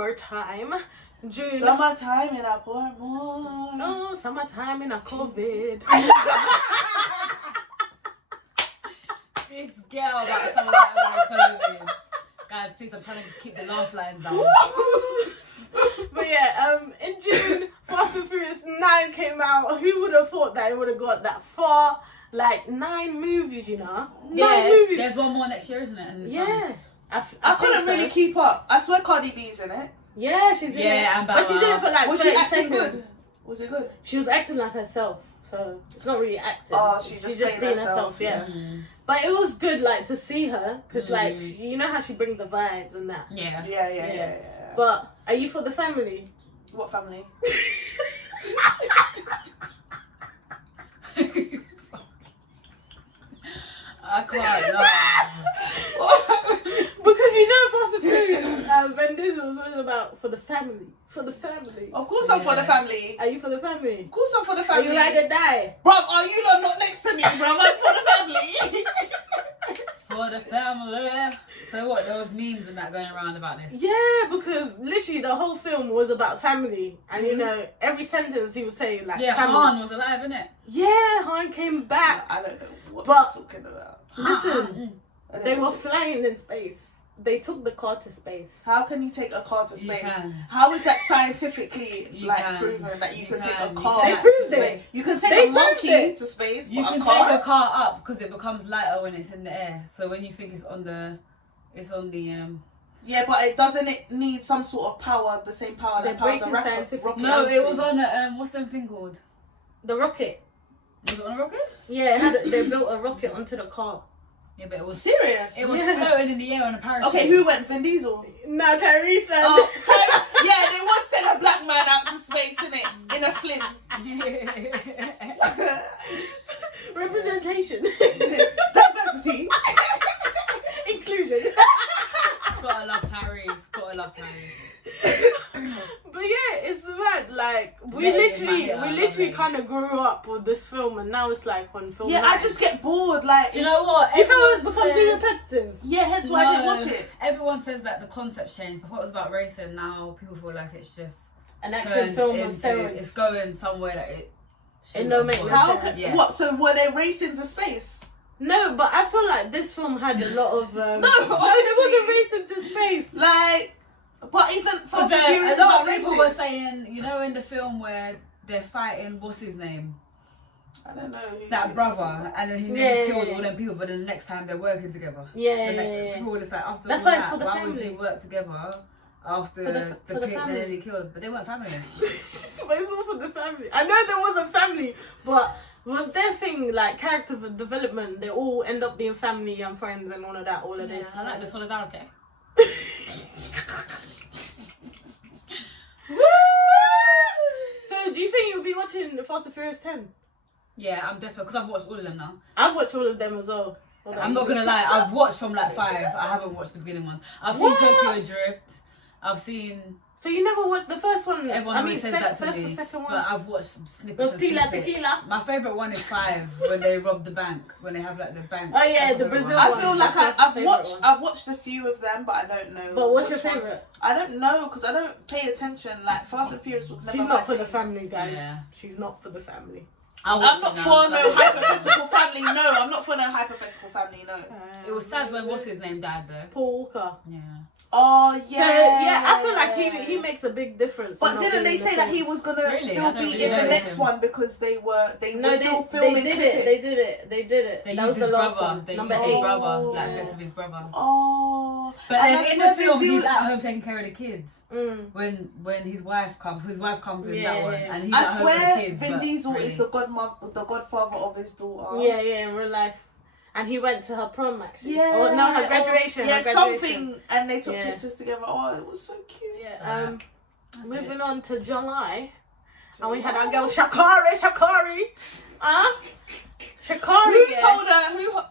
summertime. June. Summertime in a Portmore. Oh, summertime in a COVID. This girl about summertime in a COVID. Guys, please, I'm trying to keep the laugh lines down. But yeah, in June, Fast and Furious 9 came out. Who would have thought that it would have got that far? Like 9 movies, you know? 9 movies. There's one more next year, isn't it? And Yeah. I couldn't really keep up. I swear Cardi B's in it. Yeah, she's in it. and But she's in it for like Was 30 she acting seconds. good? Was it good? She was acting like herself. So it's not really acting. Oh, she's just being playing herself, herself, yeah. Mm. But it was good, like, to see her. Because, like, you know how she brings the vibes and that. Yeah. But are you for the family? What family? I can't laugh. Because you know Fast and Furious, Vin Diesel was always about for the family. For the family. Of course I'm for the family. Are you for the family? Of course I'm for the Are family. you like to die? Bruv, are you not next to me, bruv? I'm for the family. For the family. So what, there was memes and that going around about this? Yeah, because literally the whole film was about family. And you know, every sentence he would say like family. Han was alive, innit? Yeah, Han came back. I don't know what But- you're talking about. Listen, I don't they know were what flying in space. They took the car to space. How can you take a car to You space? can. How is that scientifically You like can. proven that you You can can. take a You car They can. proved to it. space? You can take They a monkey proved it. to space, You but can a car. take a car up because it becomes lighter when it's in the air. So when you think it's on the Yeah, but it doesn't it need some sort of power, the same power They're that powers a breaking rocket? scientific No, it was countries. on what's that thing called? The rocket. Was it on a rocket? Yeah, they built a rocket onto the car. Yeah, but it was Serious? floating in the air on a parachute. Okay, who went? Vin Diesel. No, Tyrese. Oh, yeah, they would send a black man out to space, innit? In a flip. Representation. Diversity. Inclusion. Gotta love Tyrese. But yeah, it's mad. Like we Yeah, literally I love him. kind of grew up with this film, and now it's like on film. Yeah, 9. I just get bored. Like, Do you know what? Do you feel it's Everyone become too says- repetitive? yeah, hence why I didn't watch it. Everyone says that the concept changed. Before it was about racing, now people feel like it's just An action turned film on into, steroids. it's going somewhere that it. shouldn't don't make have no gone. How sense. could Yeah. what? So were they racing to space? No, but I feel like this film had a lot of. No, honestly. it wasn't racing to space. Like, but isn't Fast and So, Furious a lot about of people were racing? saying, you know, in the film where they're fighting, what's his name? I don't know. That brother, and then he nearly killed all them people, but then the next time they're working together. Yeah, The next, yeah. People were just like, after That's all why it's that, for the why would family. you work together after For the the pig family. nearly killed? But they weren't family. But it's all for the family. I know there wasn't family, but with their thing, like character development, they all end up being family and friends and all of that, all of this. I like the solidarity. So, do you think you'll be watching the Fast and Furious 10? Yeah, I'm definitely, because I've watched all of them now. I've watched all of them as well. I'm not gonna lie, I've watched from like 5. I haven't watched the beginning ones. I've seen What? Tokyo Drift. I've seen. So you never watched the first one? Everyone I always mean, says that to first me. and second one. But I've watched snippets Well, and Tila snippets. Tequila. My favourite one is 5 when they rob the bank. When they have like the bank. Oh, yeah, That's the my favourite Brazil one. I feel like That's my I've favourite watched one. I've watched a few of them, but I don't know. But what's your which ones. favourite? I don't know because I don't pay attention. Like Fast and Furious was never. She's my not for the thing. family, guys. Yeah. She's not for the family. I'll I'm watch not it now, for no 'cause I- hypothetical family. No, I'm not for no hypothetical family. No. It was sad when what's his name died though. Paul Walker. Yeah. Oh So yeah. yeah, I feel like he makes a big difference. But in not didn't being they in the say that film. he was gonna Really? I still don't be really in the know next him. one because they were No, still they filming did clips? it. They did it. They did it. They That used was the his last brother. one. They Number used his 8. brother, Oh. like best of his brother. Oh. But And then I in swear the they film, do he's that. at home taking care of the kids. Mm. When his wife comes, because his wife comes in Yeah, that one, yeah. and he's at I home with the swear, kids. Vin but Diesel really. is the godfather of his daughter. Yeah, yeah, in real life. And he went to her prom actually. Yeah. Or no, her graduation. Yeah, her graduation. something, and they took Yeah. pictures together. Oh, it was so cute. Yeah. That's Moving it. on to July, and we had our girl Shakari. Shakari. Who yeah.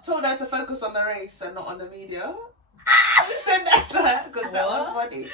told her to focus on the race and not on the media? Who said that to her? Because that was funny.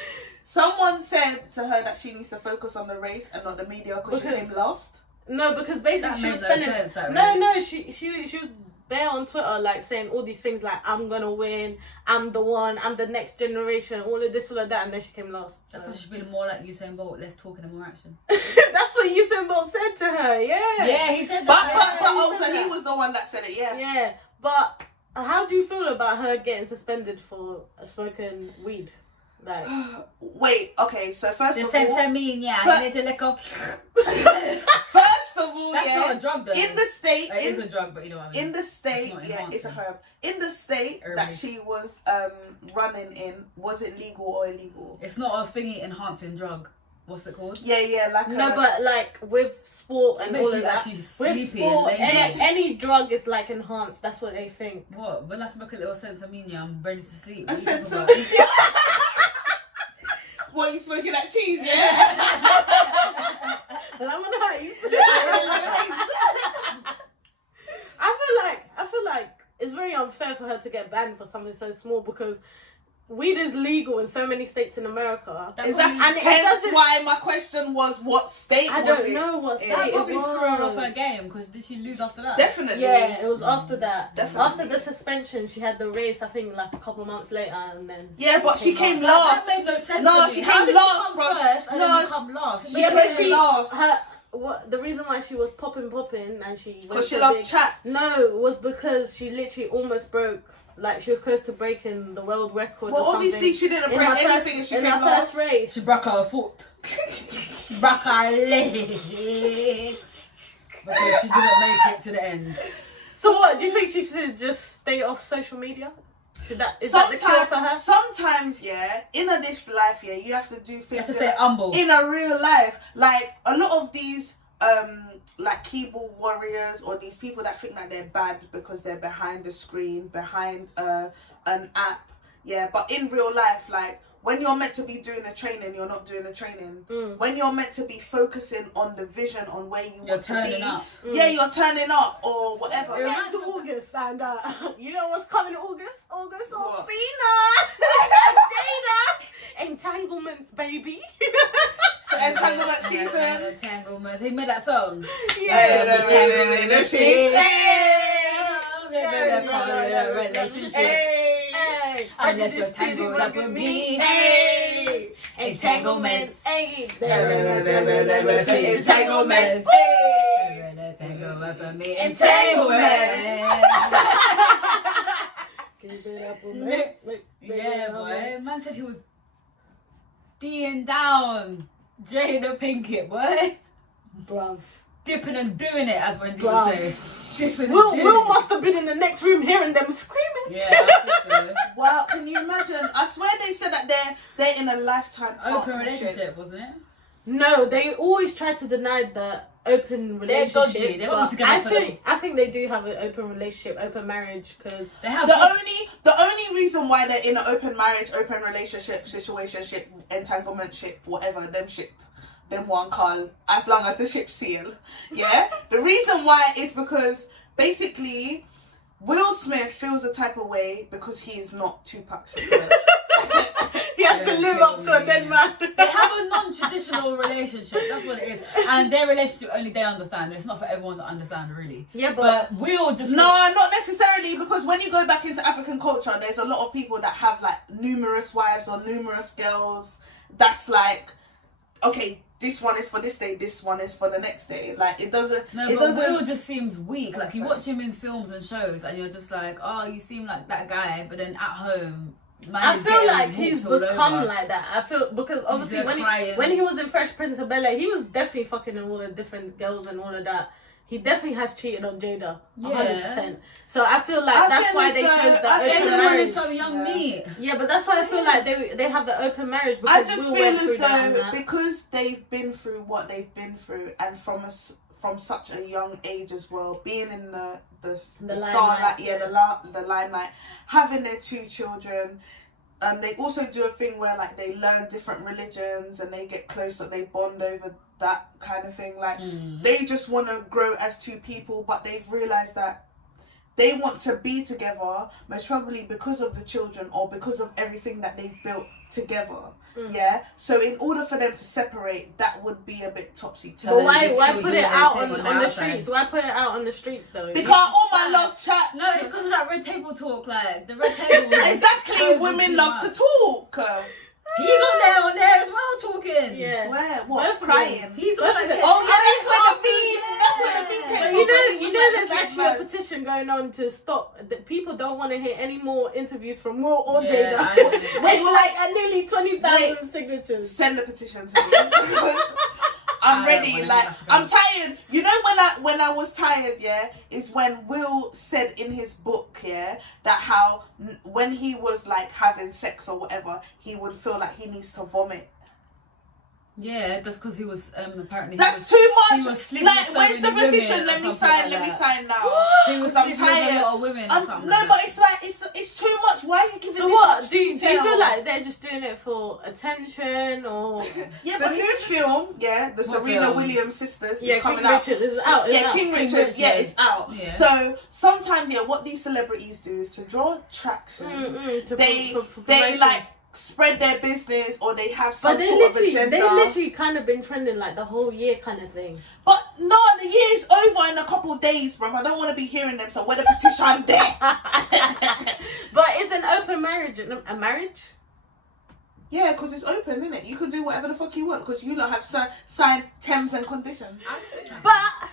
Someone said to her that she needs to focus on the race and not the media because she Because- came last. No, because basically That she made was no spending. sense, that No, race. no, she was there on Twitter, like, saying all these things like, I'm gonna win, I'm the one, I'm the next generation, all of this, all of that, and then she came last. So. That's why she's been more like Usain Bolt, less talking and more action. That's what Usain Bolt said to her, yeah. Yeah, he said But that. also he was the one that said it, yeah. Yeah, but how do you feel about her getting suspended for smoking weed? Like, wait, okay, so first The of sense all, of me, yeah, but- I need to let go. first of all, That's yeah, not a drug though. in the state, It is a drug, but you know what I mean. in the state, It's not yeah, it's a enhancing. herb. In the state Herb that is- she was running in, was it legal or illegal? It's not a thingy enhancing drug. What's it called? Yeah, like no, but like with sport and makes all you of that, actually with sleepy sport, and lazy. any drug is like enhanced. That's what they think. What? When I smoke a little sense of me, I'm ready to sleep. a What are you sense talking of. about? What, you smoking that cheese? Yeah. Lemon haze. I feel like it's very unfair for her to get banned for something so small because weed is legal in so many states in America. Exactly. And it Hence doesn't- why my question was, what state I was don't it? know what Yeah. state That it probably threw her off was. her game because did she lose after that? Definitely. Yeah, it was after that. Definitely. After the suspension, she had the race. I think like a couple months later, and then Yeah, but she came That last. made no sense. No, to me. she How came did last, come bro. first and No, then you come last. Yeah, but she last. The reason why she was popping and she went Because she so loved big- chat. No, was because she literally almost broke. Like she was close to breaking the world record. Well, or obviously something. she didn't in break her anything first, if she in came her last. first race. She broke her foot. Broke her leg. Because she didn't make it to the end. So what do you think she should just stay off social media? Is that the cure for her? Sometimes, yeah, in this life, yeah, you have to do You things have to say humble. in a real life. Like a lot of these like keyboard warriors or these people that think that they're bad because they're behind the screen, behind an app. Yeah, but in real life, like when you're meant to be doing a training, you're not doing a training. When you're meant to be focusing on the vision on where you want to be, turning up. yeah, you're turning up or whatever. We're Like, back to August, and you know what's coming in August? August What? Orsina and Jada. Entanglements, baby. so entanglement season. Entanglement. He made that song. Yeah, Entanglement. Relationship. Hey, Unless you're tangled up with me. Hey, Entanglements. Hey, Entanglements. Entanglements. Entanglement for me. Entanglement. Keep it up with me. Yeah, boy. Man said he was D'ing down Jada Pinkett, boy. Bruv. Dipping and doing it, as Wendy Bruv. would say. Dipping and Will doing Will it. must have been in the next room hearing them screaming. Yeah, I think so. Well, can you imagine? I swear they said that they're in a lifetime Open partnership. relationship, wasn't it? No, they always try to deny the open They're relationship. dodgy. They want but together I for think they do have an open relationship, open marriage, because They have The only reason why they're in an open marriage, open relationship, situationship, entanglementship, whatever, them one call, as long as the ship sail, yeah? The reason why is because basically Will Smith feels a type of way because he is not Tupac Shakur. he has to live up to a dead man. They have a non-traditional relationship. That's what it is, and their relationship only they understand. It's not for everyone to understand, really. Yeah, But Will just No, not necessarily, because when you go back into African culture, there's a lot of people that have like numerous wives or numerous girls. That's like, okay, this one is for this day, this one is for the next day. Like it doesn't. No, it but doesn't. Will just seems weak. Like you watch him in films and shows, and you're just like, oh, you seem like that guy, but then at home, man I is feel getting like he's walked all become over. like that. I feel because obviously He's crying. when he was in Fresh Prince of Bel-Air, he was definitely fucking all the different girls and all of that. He definitely has cheated on Jada, 100%. So I feel like that's why they chose the Jada open wanted marriage. some young meat. Yeah, but that's why I feel like they have the open marriage because I just Will feel went as through that and though that. because they've been through what they've been through, and from such a young age as well, being in the starlight, limelight, the limelight, having their 2 children. They also do a thing where like they learn different religions and they get closer, they bond over that kind of thing. Like they just want to grow as 2 people, but they've realized that they want to be together, most probably because of the children or because of everything that they've built together. Yeah. So in order for them to separate, that would be a bit topsy-turvy. But why just why feel put you it and out take on on the the outside. streets? Why put it out on the streets though? Because I love chat. No, it's because of that red table talk. Like the red table. Was Exactly, goes women too love much. to talk. He's on there as well talking. Yeah. Swear, Both what? of them. Crying. He's the Both one of that them. gets Oh, that's where the off, bean. That's where the bean yeah. came But from. you know, He was like there's this actually man. a petition going on to stop. That people don't want to hear any more interviews from Will or Yeah, Jada. I know. It's like at nearly 20,000 signatures. Send the petition to me. Because I'm I ready. don't Like, wanna I'm tired. You know when I was tired, yeah, is when Will said in his book, yeah, that how when he was like having sex or whatever, he would feel like he needs to vomit. Yeah, that's because he was apparently. That's he too he much. was sleeping Like, with so where's the many women petition? or Let me something sign. like Let me that. sign now. He was I'm sleeping with tired. a lot of women or something. No, like but that. it's like it's too much. Why are you giving So this what? much Do you detail? feel like they're just doing it for attention or? Yeah, the new film, yeah, the What Serena film? Williams sisters, Yeah, is coming King out. Richard is out. It's Yeah, out. King King Richard, yeah, Richard. it's out. Yeah. So sometimes, yeah, what these celebrities do is to draw traction. To They for they promotion. like spread their business, or they have some But they sort of literally, agenda. they literally kind of been trending like the whole year kind of thing. But no, the year's over in a couple of days, bruv. I don't want to be hearing them. So where the petition there? But is an open marriage a marriage? Yeah, because it's open, isn't it? You can do whatever the fuck you want because you don't have signed terms and conditions. But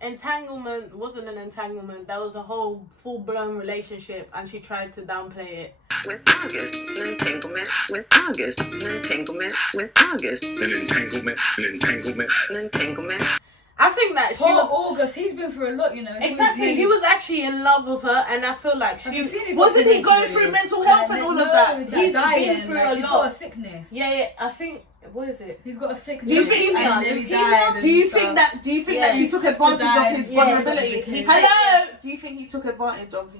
entanglement wasn't an entanglement. That was a whole full-blown relationship, and she tried to downplay it. With August, an entanglement with August, an entanglement with August, An entanglement, an entanglement. an entanglement. I think that she Poor was August, he's been through a lot, you know. exactly. He was actually in love with her, and I feel like Have you she. seen his Wasn't he going documentary? through mental health and all of that? He's He's dying. been through Like, a he's lot. got a sickness. Yeah, I think. What is it? He's got a sickness. Do you think- and nearly leukemia? died and Do you stuff. think that? Do you think Yeah, that he his took sister advantage died, of his yeah, vulnerability? because- Hello. Do you think he took advantage of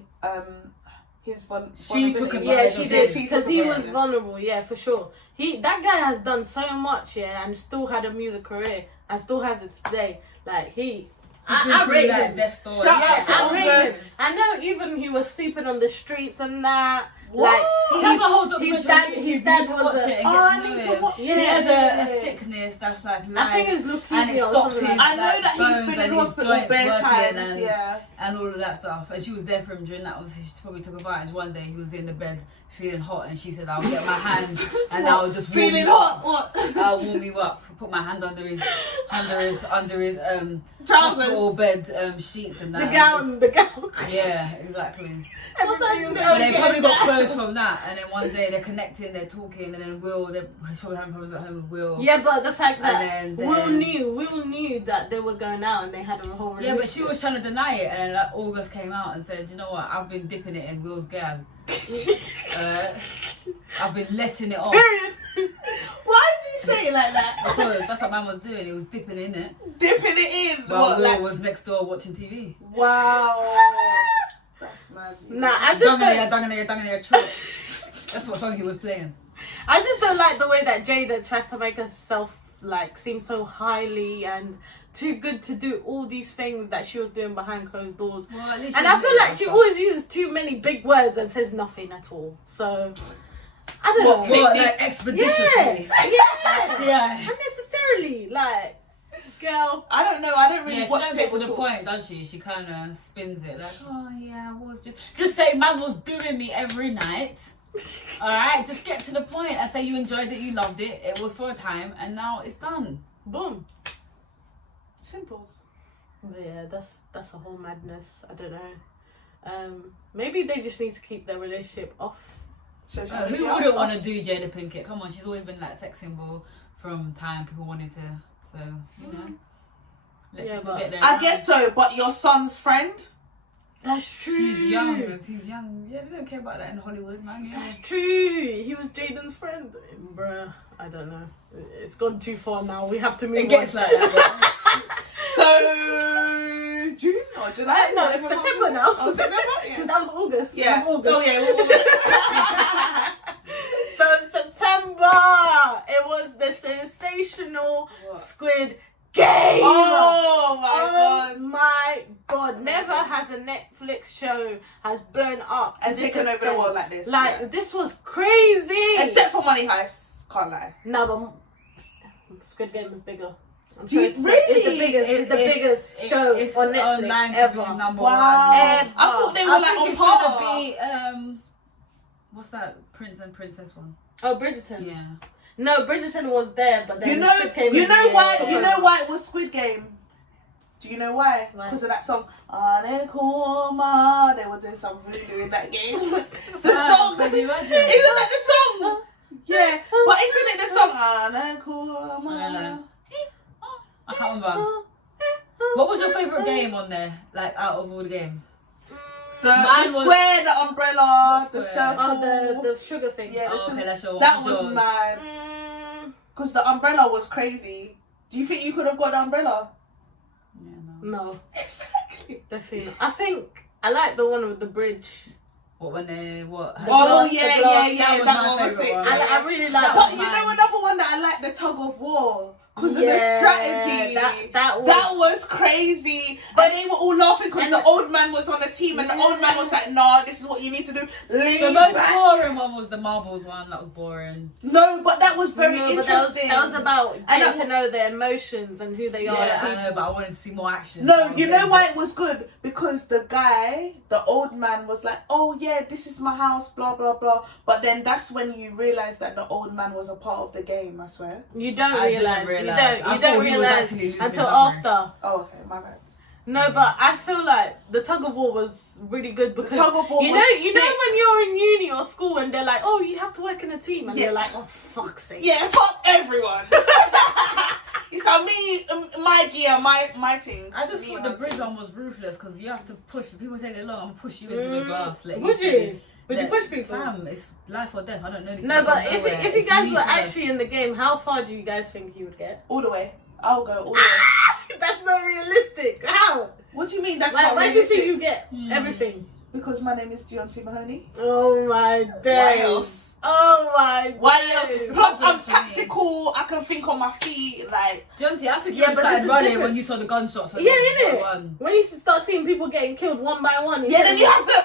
his vulnerability? She took advantage Yeah, of she him. did She because took he was advantage. vulnerable. Yeah, for sure. That guy has done so much, yeah, and still had a music career and still has it today. Like He's been I through rate that him. death story. Shout Yeah, out to I rate August. him. I know even he was sleeping on the streets and that. What? Like He has a whole his documentary dad, on YouTube. his You dad need to was watch a. it and Oh, get I to know need him. to watch He it. has Yeah. a sickness that's like I think life, it's leukemia and it or stops something his like I know like, that he's bones been in and his hospital joints bare working times. and, Yeah. and all of that stuff. And she was there for him during that. Obviously, she probably took advantage. One day he was in the bed feeling hot, and she said, "I'll get my hand and I'll just warm Feeling you hot. up. What? I'll warm you up." Put my hand under his Trousers. hospital bed sheets and that. The gown. Yeah, exactly. Sometimes you But they don't probably get got that. close from that, and then one day they're connecting, they're talking, and then he's probably having problems at home with Will. Yeah, but the fact that And then- Will knew that they were going out and they had a whole Yeah, relationship. but she was trying to deny it, and then like, August came out and said, "You know what? I've been dipping it in Will's gal. I've been letting it off Period. Why did you say it like that? because that's what man was doing. He was dipping in it Dipping it in. while What? Will Like, was next door watching TV. wow. That's mad. Nah, I just don't, Dangania, true. That's what song he was playing. I just don't like the way that Jada tries to make herself like seem so highly and too good to do all these things that she was doing behind closed doors. Well, at least And she I feel did like that she stuff. always uses too many big words and says nothing at all. So I don't What, know. What, like expeditiously. Yeah. Yeah. Unnecessarily, like, girl. I don't know. I don't really Yeah, she watch don't get to table the talks. point, does she? She kind of spins it like, oh yeah, I was just say man was doing me every night. All right, just get to the point and say you enjoyed it, you loved it. It was for a time, and now it's done. Boom. Simples. But yeah, that's a whole madness. I don't know. Maybe they just need to keep their relationship off. Social Who media. wouldn't want to do Jada Pinkett? Come on, she's always been that sex symbol from time people wanted to. So you know, let Yeah, people but get their I round. guess so, but your son's friend? That's true. She's young. She's young. Yeah, they don't care about that in Hollywood, man. Yeah. That's true. He was Jaden's friend. Bruh, I don't know. It's gone too far now. We have to move It gets on. like that. So June or July? No, it's September now. Oh, September? Because Yeah. that was August. Yeah. August. Oh yeah. So September, it was the sensational What? Squid Game. Oh my Oh god. my god! Never has a Netflix show has blown up And to this taken over the extent. world like this. Like yeah. this was crazy. Except for Money Heist. Can't lie. no, but Squid Game was bigger. I'm Do you- sorry to say, It's the really? biggest. It's the biggest show it's on Netflix online to be ever. number Wow. one. Ever. I thought they were I like think on it's par. gonna be what's that Prince and Princess one? Oh, Bridgerton. Yeah. No, Bridgerton was there, but then You know, Squid Game you was know there. why? You know why it was Squid Game? Do you know why? Why? Because of that song. Anekuma. They were doing some voodoo in that game. The Wow, song. could you imagine? Isn't that the song? Yeah, but isn't it the song? Anekuma. I don't know. I can't remember. What was your favourite game on there? Like out of all the games? The Mine was- square, the umbrella, What the square? circle. Oh, the sugar thing. Yeah, Oh, okay, that's your. that what was yours? mad. Mm, Because the umbrella was crazy. Do you think you could have got the umbrella? Yeah, no. no, Exactly. definitely not. I think I like the one with the bridge. What when they what? The Oh glass, yeah, the glass, yeah, was that my one was favourite sick. one. I really like That But that. you was know mine. another one that I like, the tug of war. Because of the Yeah, strategy. That That was crazy. But they were all laughing because And the old man was on the team and the old man was like, nah, this is what you need to do. The Lean most back. boring one was the marbles one. That was boring. No, but that was very No, but interesting. that was about And getting that to know their emotions and who they are. Yeah, as I know, people. but I wanted to see more action. No, you know why it was good? Because the guy, the old man, was like, oh yeah, this is my house, blah, blah, blah. But then that's when you realise that the old man was a part of the game, I swear. You don't I didn't realise. realise. You I don't thought he was realise actually losing until memory. after. Oh, okay, my bad. No, but I feel like the tug of war was really good The because tug of war you was know, you know sick. when you're in uni or school and they're like, oh, you have to work in a team, and Yeah. you're like, oh, fuck's sake. Yeah, fuck everyone. It's like me, my gear, my thing. I just Me thought and the my bridge things. one was ruthless because you have to push. People take it long. I'm gonna push you into the glass. Like, Would you? Would you Like, push people? Fam, it's life or death. I don't know. these No, people but from if nowhere. you It's guys me were first. actually in the game, how far do you guys think you would get? All the way. I'll go all the way. That's not realistic. How? What do you mean that's Why, not why do you think realistic? you get Hmm. everything? Because my name is Deontay Mahoney. Oh my days. Why else? Oh my Why days. else? Plus, I'm That's what I mean. tactical. I can think on my feet. Like, Deontay, I think Yeah, you but started this is running different. when you saw the gunshots. Yeah, innit? innit? When you start seeing people getting killed one by one. yeah, then you have to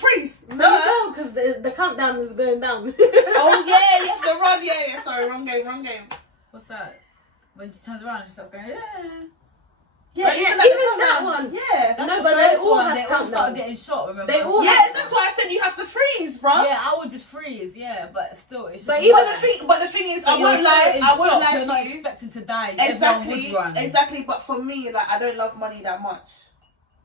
freeze. No, because the countdown is going down. Oh yeah, you have to run. Yeah. Sorry, wrong game. What's that? When she turns around, she starts going, yeah. Yeah, But yeah, isn't that the even that countdown? one. Yeah. That's No, the but they first all one. have They all countdown. started getting shot. Remember? They all Yeah, have- that's why I said you have to freeze, bro. Yeah, I would just freeze. Yeah, but still, it's just. But even But the thing is, I You're won't so lie. in I won't shock, lie You're not to you. expecting to die. Exactly, Everyone would run. exactly. But for me, like, I don't love money that much.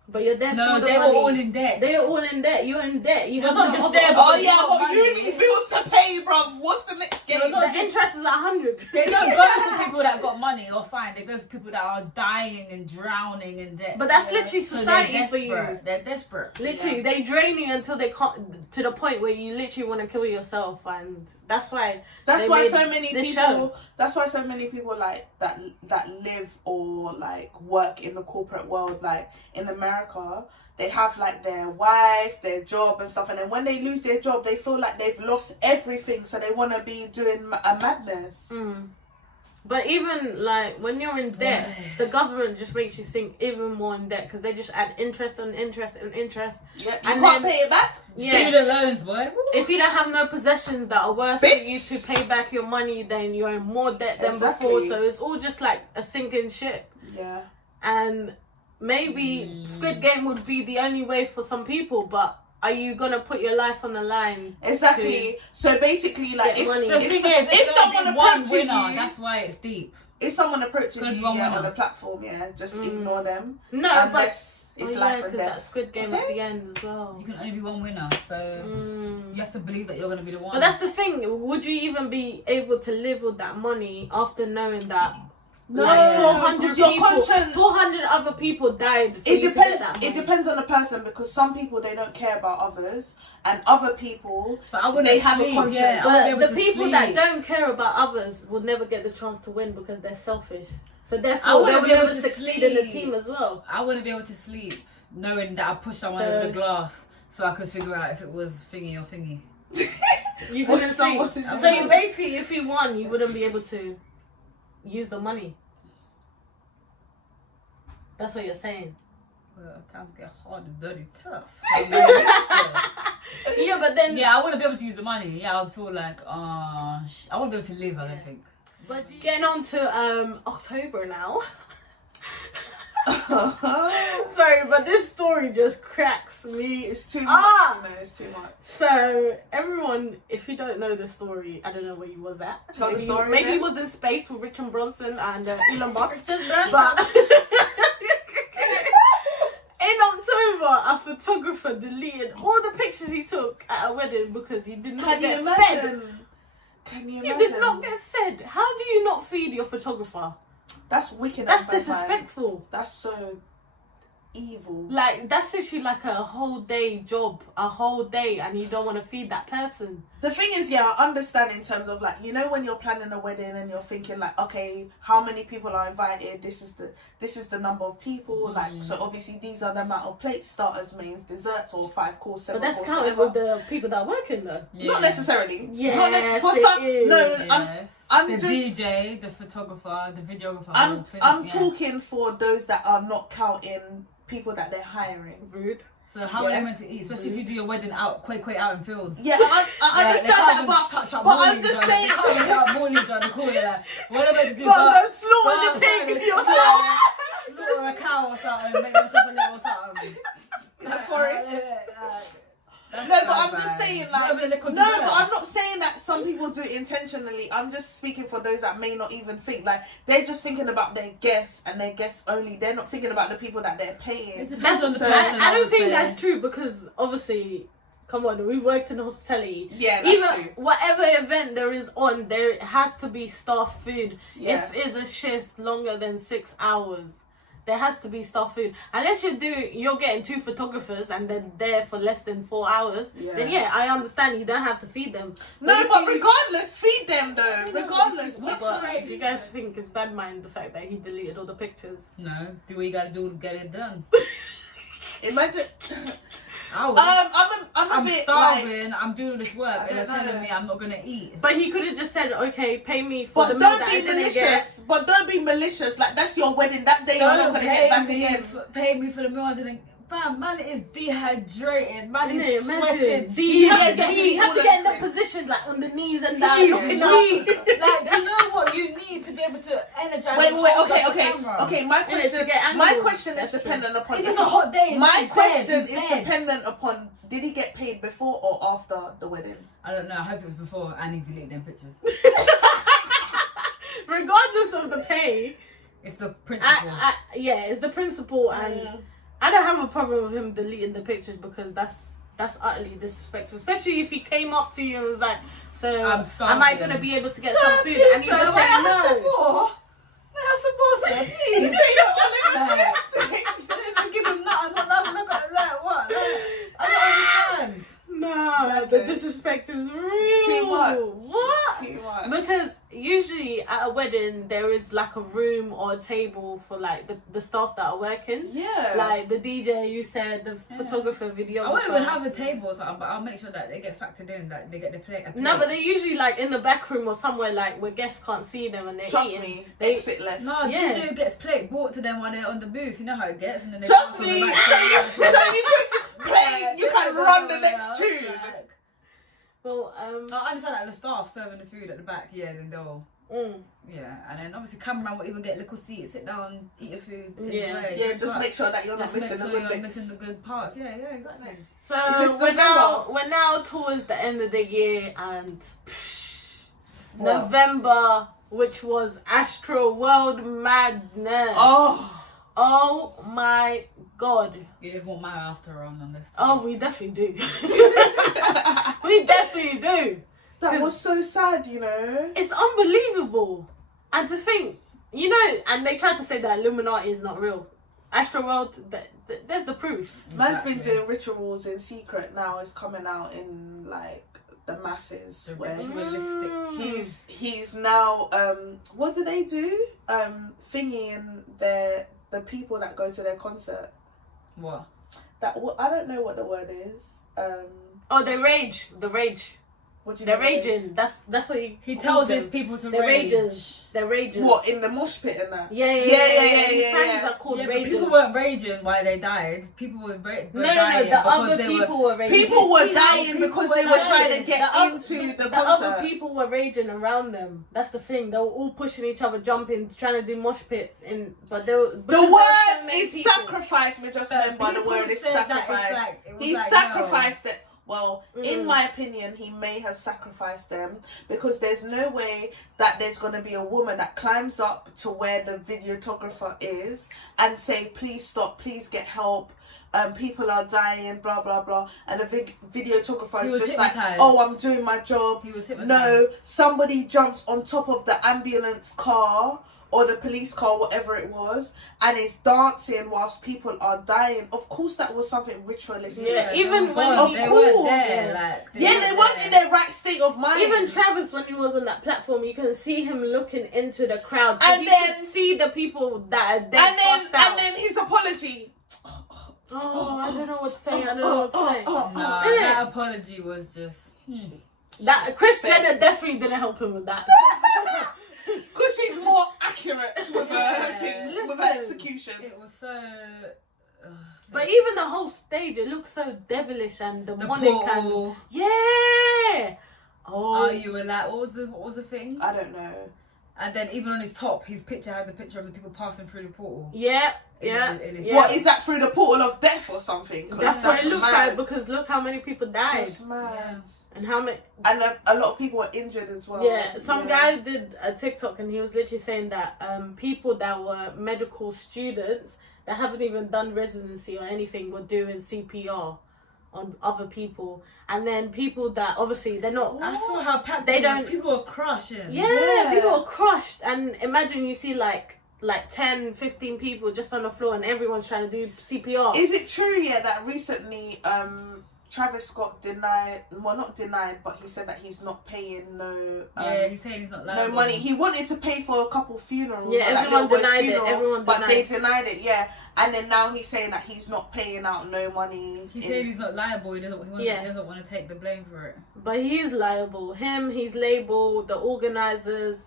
But you're there No, for the they were money. all in debt. They're all in debt. You're in debt. You You're have not no just other there, option. Oh but yeah, you what got you money. need bills to pay, bro. What's the next game? You're not The just- interest is 100. They don't go for people that got money or fine. They go for people that are dying and drowning in debt. But that's literally So society they're for you. desperate. They're desperate. Literally, they drain you until they can't, to the point where you literally want to kill yourself, and that's why. That's they why made so many this people. show. That's why so many people like that live or like work in the corporate world. Like in America, they have like their wife, their job, and stuff. And then when they lose their job, they feel like they've lost everything. So they want to be doing a madness. But even like when you're in debt, the government just makes you sink even more in debt because they just add interest on interest and interest. Yeah, you And can't then- pay it back. Yeah. Student loans, boy. If you don't have no possessions that are worth Bitch. for you to pay back your money, then you're in more debt than Exactly. before. So it's all just like a sinking ship. Yeah. And maybe Squid Game would be the only way for some people, but are you gonna put your life on the line? Exactly. So basically, like, Get if, money. The if, thing if, is, someone one approaches winner, you, that's why it's deep. if someone approaches Good you one on winner. the platform, yeah, just ignore them. No, but Unless it's oh, life yeah, and 'cause that death. Squid Game at the end as well. You can only be one winner, so you have to believe that you're gonna be the one. But that's the thing. Would you even be able to live with that money after knowing that? No, Like 400 because your people, conscience. 400 other people died. For It you to get depends. that It money. depends on the person because some people they don't care about others, and other people But I wouldn't they have a sleep, conscience. yeah, I wouldn't be But the able to people that sleep. don't care about others will never get the chance to win because they're selfish. So I therefore, they wouldn't will be able never to succeed in the sleep. team as well. I wouldn't be able to sleep knowing that I pushed someone So- over the glass so I could figure out if it was thingy or thingy. You Or couldn't someone- see. So you basically, if you won, you wouldn't be able to use the money. That's what you're saying. Well, times get hard and dirty tough. Yeah, but then Yeah, I wouldn't be able to use the money. Yeah, I would feel like, I wouldn't be able to live, I don't think. But getting on to October now. Sorry, but this story just cracks me. It's too much. Ah! You know, it's too much. So everyone, if you don't know the story, I don't know where you was at. Tell the story Maybe he then. was in space with Richard Branson and Elon Musk. Branson. But in October, a photographer deleted all the pictures he took at a wedding because he did not Can you get imagine? fed. Can you He imagine? did not get fed. How do you not feed your photographer? That's wicked. That's at that time. disrespectful. That's so evil. Like, that's literally like a whole day job, a whole day, and you don't want to feed that person. The thing is, yeah, I understand in terms of like, you know, when you're planning a wedding and you're thinking like, okay, how many people are invited? This is the number of people. Like, so obviously these are the amount of plates, starters, mains, desserts, or 5 course, 7 But that's course, counted whatever. with the people that are working though. Yeah. Not necessarily. Yes, for it some. is. No, Yes. I'm the just. DJ, the photographer, the videographer. I'm yeah. talking for those that are not counting people that they're hiring. Rude. So how are Yeah. they meant to eat? Especially if you do your wedding out, quite out in fields. Yeah, I understand that, but touch up but I'm just saying. Morley's on the corner. Like, what am I meant to do? But But go slaughter the pig yourself. slaughter a cow or something, make themselves a little something. Like Forrest. That's No, but bad, I'm just man. saying, like, Whatever they could no, do. but I'm not saying that some people do it intentionally. I'm just speaking for those that may not even think. Like, they're just thinking about their guests and their guests only. They're not thinking about the people that they're It paying. depends That's on the so- person. I don't would think say. that's true because obviously, come on, we worked in hospitality. Yeah, that's Even true. whatever event there is on, there has to be staff food. Yeah. If it's a shift longer than 6 hours, there has to be staff food. Unless you're getting 2 photographers and they're there for less than 4 hours, then yeah, I understand you don't have to feed them. No, if but you- regardless, feed them though. Regardless, But- which But way? do you guys think it's bad mind the fact that he deleted all the pictures? No, do what you gotta do to get it done. Imagine. I would. I'm a I'm bit starving. I'm doing this work, I and they're don't know. telling me I'm not gonna eat. But he could have just said, okay, pay me for But the meal don't that I be didn't get. malicious. But don't be malicious. Like, that's your wedding. That day you're not Don't gonna get back pay again. pay me for the meal I didn't. Fam, man is dehydrated. Man Innit? is Imagine. sweating. You have Yeah, to, yeah, you have to all get in that the position, like on the knees and He's that. looking up. weak. Like, do you know what you need to be able to energize? Wait, and hold up the okay. camera? Okay, my to question. get My angles. question is That's true. dependent upon. It's just a hot day. My he's dead, question he's is dead. dependent upon: did he get paid before or after the wedding? I don't know. I hope it was before and he deleted them pictures. Regardless of the pay, It's the principle. yeah, it's the principle, and I don't have a problem with him deleting the pictures because that's utterly disrespectful. Especially if he came up to you and was like, "So, I'm am I starving. going to be able to get Sir, some food?" please, And you sir, just may say I have some no. more? May I have some more, sir? You Please. say that I didn't even give him nothing. I got nothing. Look at that. What? I don't understand. No, the disrespect is real. too much. What? Too much. Because usually at a wedding there is like a room or a table for like the staff that are working. Yeah. Like the DJ, you said, the photographer, videographer. I won't even have a table or something, but I'll make sure that they get factored in, that they get the plate. No, but they're usually like in the back room or somewhere like where guests can't see them and they're Trust eating. me, They, exit left. No, Yeah. DJ gets plate brought to them while they're on the booth. You know how it gets, and then they Trust pass on me. the back. So you could play. You can run the next Yeah, tune. like- well, I understand like the staff serving the food at the back, yeah, then they'll, yeah, and then obviously cameraman will even get a little seat, sit down, eat your food, Yeah. enjoy. Yeah, just make sure that you're not Just make missing sure the you're good not bits. missing the good parts. Yeah, exactly. Is So this we're now towards the end of the year and November, which was Astro World Madness. Oh my god. You didn't want my after on this. Oh, we definitely do. We definitely do. That was so sad, you know. It's unbelievable. And to think, you know, and they tried to say that Illuminati is not real. Astro World, there's the proof. Man's been doing rituals in secret now. It's coming out in like the masses. The Where ritualistic. he's now what do they do? Thingying the people that go to their concert. What? I don't know what the word is. Oh, the rage. What do you They're mean? raging. That's what He calls tells them. his people to They're rage. rages. They're rages. What, in the mosh pit and that? Yeah. His friends are called Yeah, but rages. people weren't raging while they died. People were, No, dying the because other they people were raging. People were See how dying people because were they were dying. trying to get into the The concert. other people were raging around them. That's the thing. They were all pushing each other, jumping, trying to do mosh pits. But they were, The because there were so word many is people. sacrifice. We just remember the People word is said that it's sacrifice. like- it was He like, sacrificed it. Well, Mm. in my opinion, he may have sacrificed them because there's no way that there's going to be a woman that climbs up to where the videographer is and say, please stop, please get help. People are dying, blah, blah, blah. And the videographer He is was just like, hypnotised. oh, I'm doing my job. He was hypnotised. No, somebody jumps on top of the ambulance car or the police car, whatever it was, and is dancing whilst people are dying. Of course, that was something ritualistic. Yeah, even when God, he- they Of weren't course. there, like, They weren't in their right state of mind. Even Travis, when he was on that platform, you can see him looking into the crowd, so And he then- could see the people that are dead. and then his apology. Oh, I don't know what to say. I don't know what to say. Nah, Innit? that apology was just. That Chris Jenner definitely didn't help him with that. Because she's more accurate with her, Yeah. with her execution. It was so. But even the whole stage, it looks so devilish and the demonic. portal. Yeah. Oh, you were like, what was the thing? I don't know. And then even on his top, his picture had the picture of the people passing through the portal. Yeah. It Yeah. is- it is- yeah. What, is that through the portal of death or something? 'Cause That's what it looks mad. like, because look how many people died That's mad. and how many. And a lot of people were injured as well. Yeah, some guy did a TikTok and he was literally saying that people that were medical students that haven't even done residency or anything were doing CPR on other people, and then people that obviously they're not. I saw how packed They it was. don't- People were crushing. Yeah, people are crushed, and imagine you see like 10, 15 people just on the floor and everyone's trying to do CPR. Is it true, yeah, that recently Travis Scott not denied, but he said that he's not paying Yeah, he's saying he's not no liable. money. He wanted to pay for a couple funerals. Yeah, like everyone Lil Boy's denied it. funeral, Everyone but denied they it. denied it, yeah. And then now he's saying that he's not paying out no money. He's saying he's not liable. He doesn't want to take the blame for it. But he is liable. Him, his label, the organizers,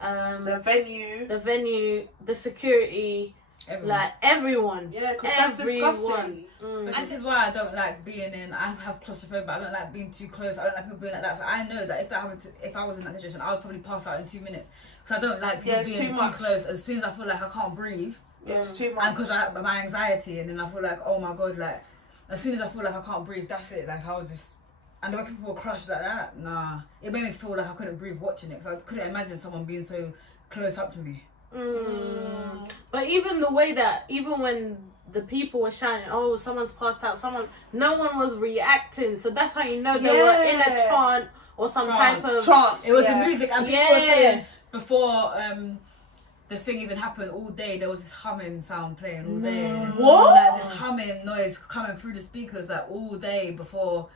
the venue. the security, Everyone. like everyone. Yeah, because that's Everyone. disgusting. Mm. But this is why I don't like being in. I have claustrophobia. I don't like being too close. I don't like people being like that. So I know that if that happened if I was in that situation, I would probably pass out in 2 minutes. Because I don't like people Yeah, it's being too too much. close. As soon as I feel like I can't breathe, Yeah, it's too and much. because I have my anxiety, and then I feel like, oh my god, like as soon as I feel like I can't breathe, that's it. Like I'll just. And the way people were crushed like that, nah, it made me feel like I couldn't breathe watching it. Because I couldn't imagine someone being so close up to me. But even the way that, even when the people were shouting, oh, someone's passed out, no one was reacting. So that's how you know they were in a trance or some type of trance. It was yeah. the music, and people were saying before the thing even happened, all day there was this humming sound playing all day. What? Like this humming noise coming through the speakers like all day before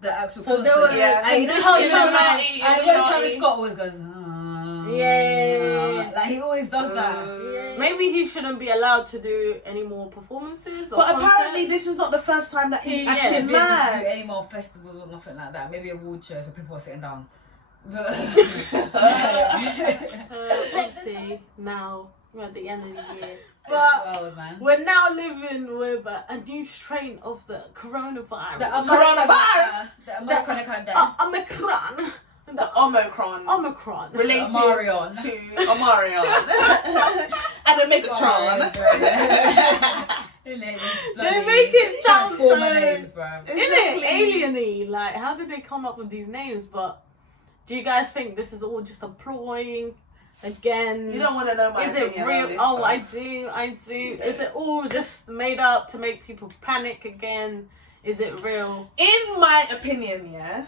the actual So concert. they were And you know how Illuminati, Travis Scott always goes, Yeah. like he always does that. Maybe he shouldn't be allowed to do any more performances. Or But apparently concerts. this is not the first time that he's He acting shouldn't be able to mad. do any more festivals or nothing like that. Maybe award shows where people are sitting down. Obviously, now we're at the end of the year. But World, man. we're now living with a new strain of the coronavirus. Coronavirus! The American kind Omicron. The Omicron. Omicron. Related Omarion. to Omarion. And the Megatron. They make it sound Transformer so- names, bro. Isn't it alieny? Like, how did they come up with these names? But do you guys think this is all just a ploy? Again, You don't want to know my is it opinion real? on this, Oh, though. I do. Is it all just made up to make people panic again? Is it real? In my opinion, yeah,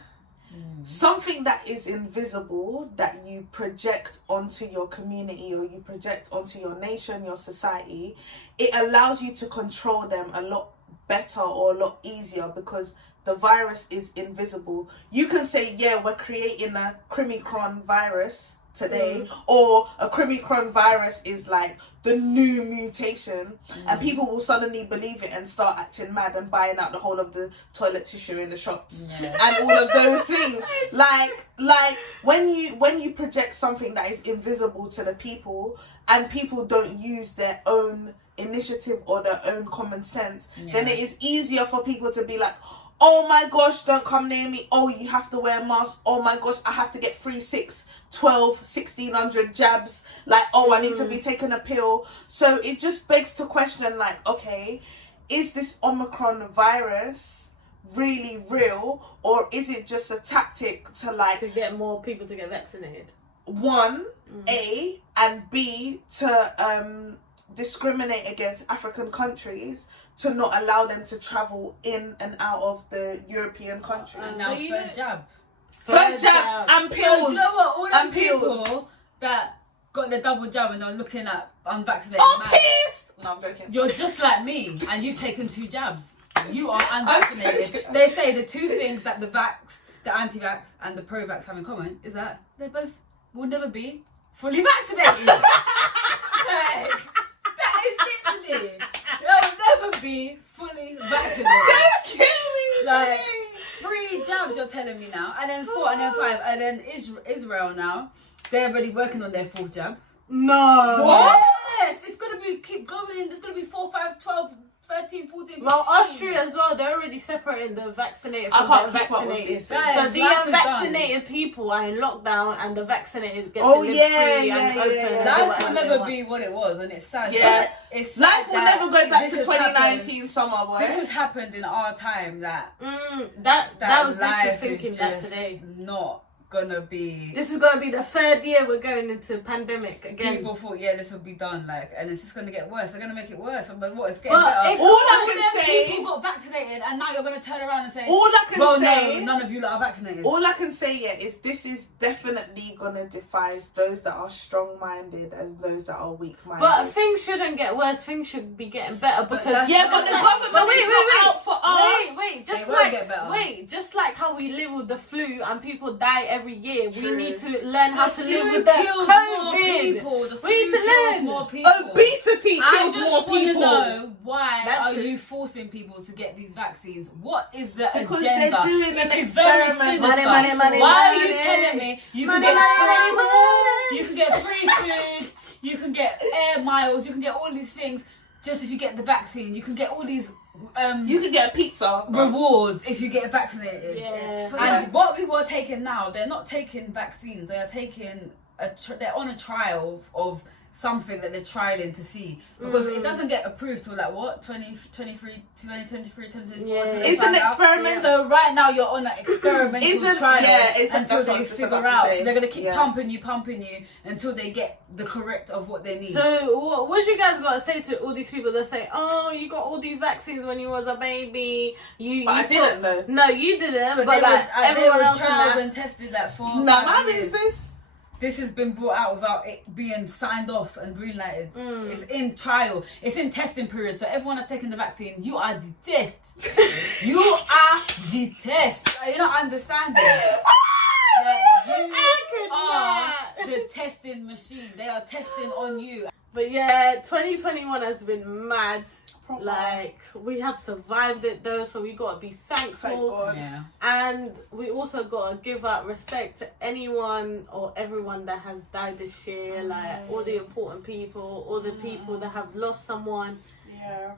something that is invisible that you project onto your community or you project onto your nation, your society, it allows you to control them a lot better or a lot easier because the virus is invisible. You can say, yeah, we're creating a Crimicron virus today, or a Omicron virus is like the new mutation, and people will suddenly believe it and start acting mad and buying out the whole of the toilet tissue in the shops and all of those things. Like when you project something that is invisible to the people, and people don't use their own initiative or their own common sense, then it is easier for people to be like, oh my gosh, don't come near me. Oh, you have to wear a mask. Oh my gosh, I have to get 3, 6, 12, 1600 jabs. Like, oh, I need to be taking a pill. So it just begs to question, like, okay, is this Omicron virus really real, or is it just a tactic to like To get more people to get vaccinated. one, A, and B, to discriminate against African countries, to not allow them to travel in and out of the European countries. And now But you third know- jab. Third jab and So pills. do you know what? All them And pills. people that got the double jab and are looking at unvaccinated Oh, man, pissed! No, I'm joking. you're just like me, and you've taken 2 jabs. You are I'm unvaccinated. joking. They say the 2 things that the anti-vax and the pro-vax have in common is that they both will never be fully vaccinated. Like, that is literally, they'll never be fully vaccinated. Don't kill me! Like, 3 jabs you're telling me now, and then 4, and then 5, and then Israel now, they're already working on their 4th jab. No. What? Yes, it's gonna be keep going. There's gonna be 4, 5, 12, 13, 14. Well, 15. Austria as well, they're already separating the vaccinated I from the can't keep up with unvaccinated. this. Guys, So the life is unvaccinated people are in lockdown and the vaccinated get Oh, to live yeah, free yeah, and yeah, open. yeah. and do Life will whatever they never want. be what it was, and it's sad. Yeah. that- it's sad Life will that never go back this to has 2019 summer, boy. This has happened in our time. That That was literally life thinking is that just today. not gonna be. This is gonna be the 3rd year we're going into pandemic again. People thought, yeah, this would be done, like, and it's just gonna get worse. They're gonna make it worse. But what? It's getting But better. if- All I All can them say- people got vaccinated, and now you're gonna turn around and say, All I can well, say, no, none of you lot are vaccinated. all I can say, is this is definitely gonna defy those that are strong-minded as those that are weak-minded. But things shouldn't get worse. Things should be getting better But because that's- yeah, but the government But wait, is wait, not out for us. Wait, just They won't like get better. just like how we live with the flu and people die every year, True. we need to learn how to The live flu with the kills more COVID. people. The We need flu to kills learn. more people. Obesity I kills just more want to people. know, why That's are true. you forcing people to get these vaccines? What is the Because agenda? they're doing an It is very experiment. sinister. Money, money, Why are money. you telling me you Money, can get money, free, money. you can get free food, you can get air miles, you can get all these things just if you get the vaccine. You can get all these You could get a pizza. rewards if you get vaccinated. Yeah. And what people are taking now, they're not taking vaccines. They are taking they're on a trial of something that they're trialing to see, because it doesn't get approved till like what 2023, 2024. Yeah. till they It's an find out. experiment. So right now you're on an experimental Isn't- trial yeah, it's- until that's what I they was just figure about to out. say. So they're gonna keep Yeah. pumping you until they get the correct of what they need. So what you guys got to say to all these people that say, oh, you got all these vaccines when you was a baby? But You I didn't though. No, you didn't. But, they like were, everyone they else were in trialed that. and tested like 4 or Nah, 5 my years. business. This has been brought out without it being signed off and green-lighted. Mm. It's in trial. It's in testing period. So everyone that's taken the vaccine, you are the test. You are the test. Are you not understanding? Like, you are the testing machine. They are testing on you. But yeah, 2021 has been mad. Like, we have survived it though, so we gotta be Thank thankful. God. Yeah. And we also gotta give out respect to anyone or everyone that has died this year, like all the important people, all the people that have lost someone. Yeah.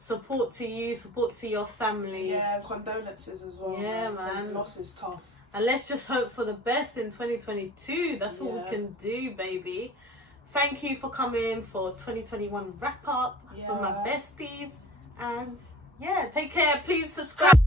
Support to you, support to your family. Yeah, condolences as well. Yeah, Because man. loss is tough. And let's just hope for the best in 2022. That's all Yeah. we can do, baby. Thank you for coming for 2021 wrap up with my Yeah. besties. And yeah, take care. Please subscribe.